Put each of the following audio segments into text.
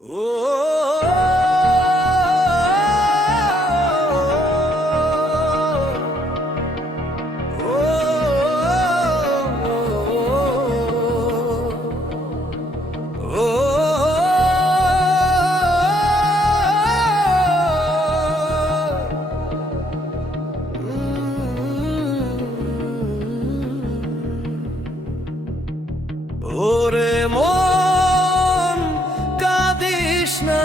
ওরে মন কাঁদিস না,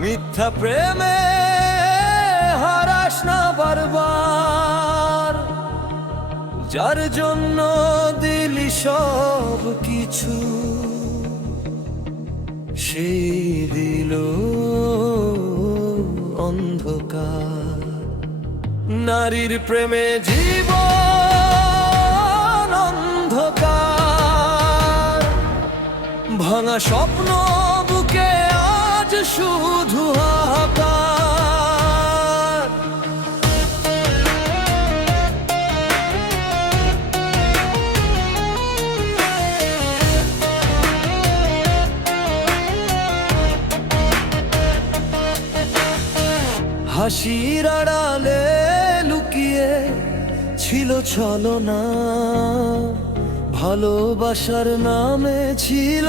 মিথ্যা প্রেমে হারাস না বারবার। যার জন্য দিলি সব কিছু, সেই দিল অন্ধকার। নারীর প্রেমে জীবন অন্ধকার, ভাঙা স্বপ্ন বুকে আজ শুধু হাহাকার। হাসির আড়ালে লুকিয়ে ছিল ছলনা, ভালোবাসার নামে ছিল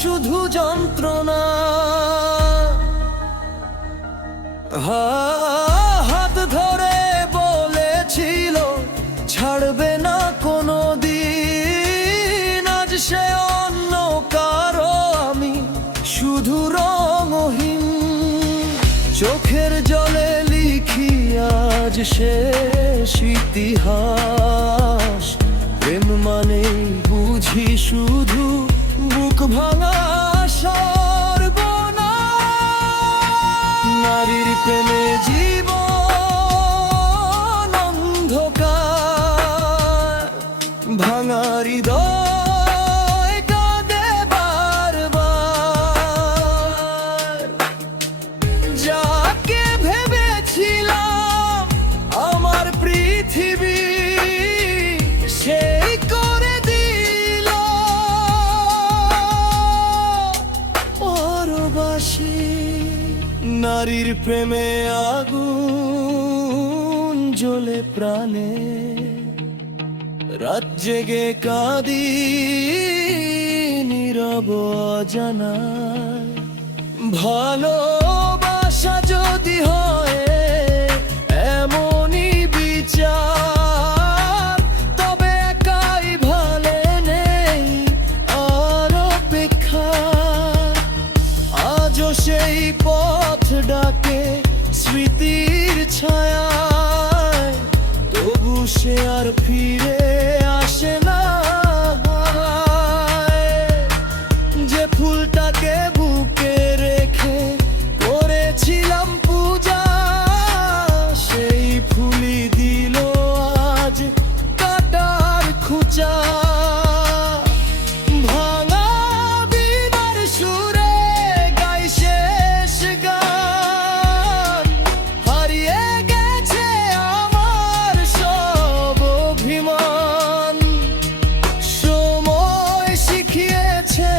শুধু যন্ত্রণা। হাত ধরে বলেছিল ছাড়বে না কোনো দিন, আজ সে অন্য কারো, আমি শুধু রঙহীন। চোখের জলে লিখি আজ শেষ ইতিহাস, প্রেম মানে বুঝি শুধু বুক ভাঙা সর্বনাশ। নারীর প্রেমে জীবন অন্ধকার, ভাঙা হৃদয় কাঁদে বারবার। যাকে ভেবেছিলাম আমার পৃথিবী, সেই করে দিল পরবাসী। নারীর প্রেমে আগুন জ্বলে প্রাণে, রাত জেগে কাঁদি নীরব অজানায়। ভালোবাসা যদি হয় এমনই বিচার, তবে একাই ভালে নেই আর অপেক্ষা। আজও সেই পথ ডাকে স্মৃতির ছায়ায়, তবু সে আর ফিরে আসে না। যে ফুলটাকে বুকে রেখে করেছিলাম পূজা, সেই ফুলই দিল আজ কাটার খুঁচা। ভাঙা বিনার সুরে গাই শেষ গান, হারিয়ে গেছে আমার সব অভিমান। সময় শিখিয়েছে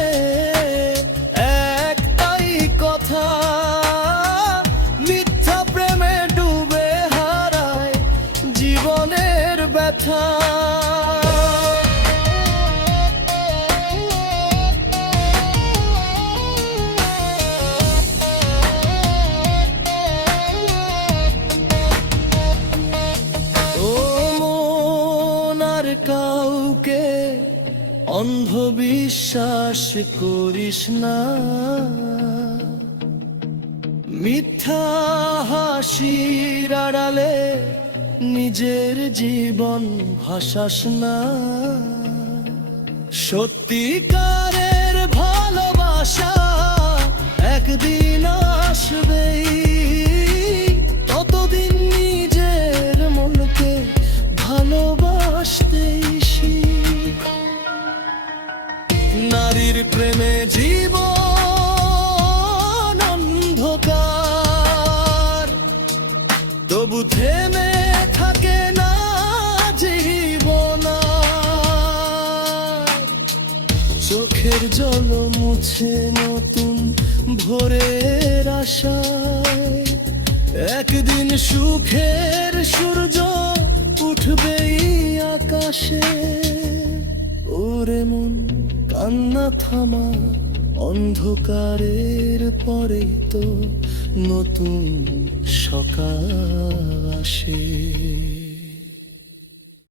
একটাই কথা, মিথ্যা প্রেমে ডুবে হারায় জীবনের ব্যথা। ও মন, আর কাউকে অন্ধবিশ্বাস করিস না, মিথ্যা হাসির আড়ালে নিজের জীবন ভাসাস না। সত্যিকারের ভালোবাসা একদিন আসবেই, ততদিন নিজের মনকে ভালোবাসতেই শিখ। নারীর প্রেমে জীবন অন্ধকার, তবু থেমে থাকে না জীবন। চোখের জল মুছে নতুন ভোরের আশায় একদিন সুখের সূর্য উঠবেই আকাশে। ওরে মন, কান্না থামা, অন্ধকারের পরেই তো নতুন সকাল আসে।